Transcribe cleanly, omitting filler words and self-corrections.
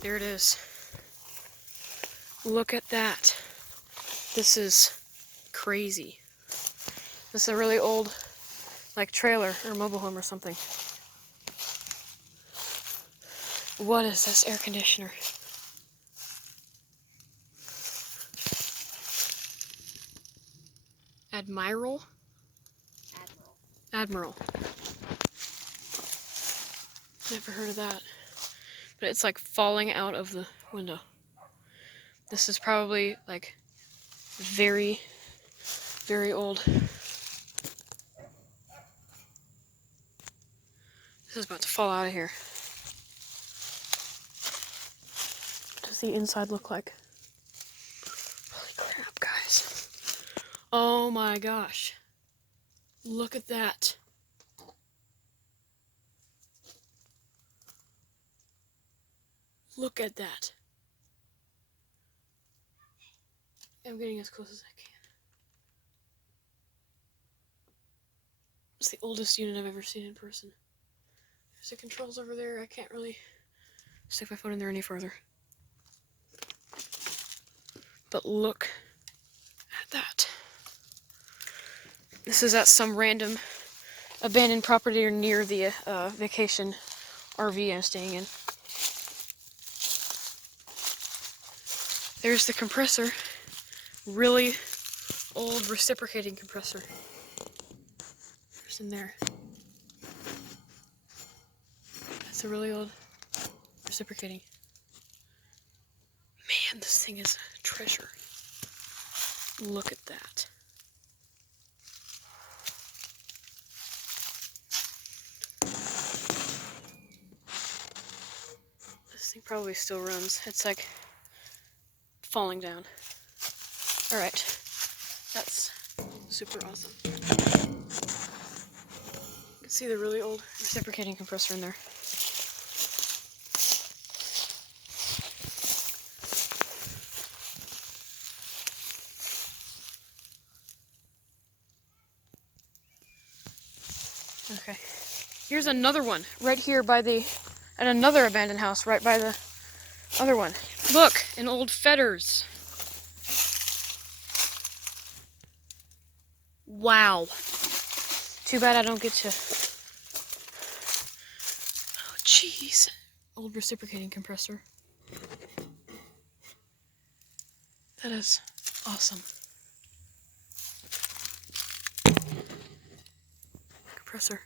There it is. Look at that. This is crazy. This is a really old, like, trailer or mobile home or something. What is this air conditioner? Admiral? Admiral. Never heard of that. But it's like falling out of the window. This is probably like very, very old. This is about to fall out of here. What does the inside look like? Holy crap, guys. Oh my gosh. Look at that. Look at that. I'm getting as close as I can. It's the oldest unit I've ever seen in person. There's the controls over there. I can't really stick my phone in there any further. But look at that. This is at some random abandoned property near the vacation RV I'm staying in. There's the compressor. Really old reciprocating compressor. There's in there. That's a really old reciprocating. Man, this thing is a treasure. Look at that. This thing probably still runs. It's like falling down. Alright. That's super awesome. You can see the really old reciprocating compressor in there. Okay. Here's another one right here by the, at another abandoned house right by the other one. Look, an old Fetters. Wow. Too bad I don't get to. Oh, jeez. Old reciprocating compressor. That is awesome. Compressor.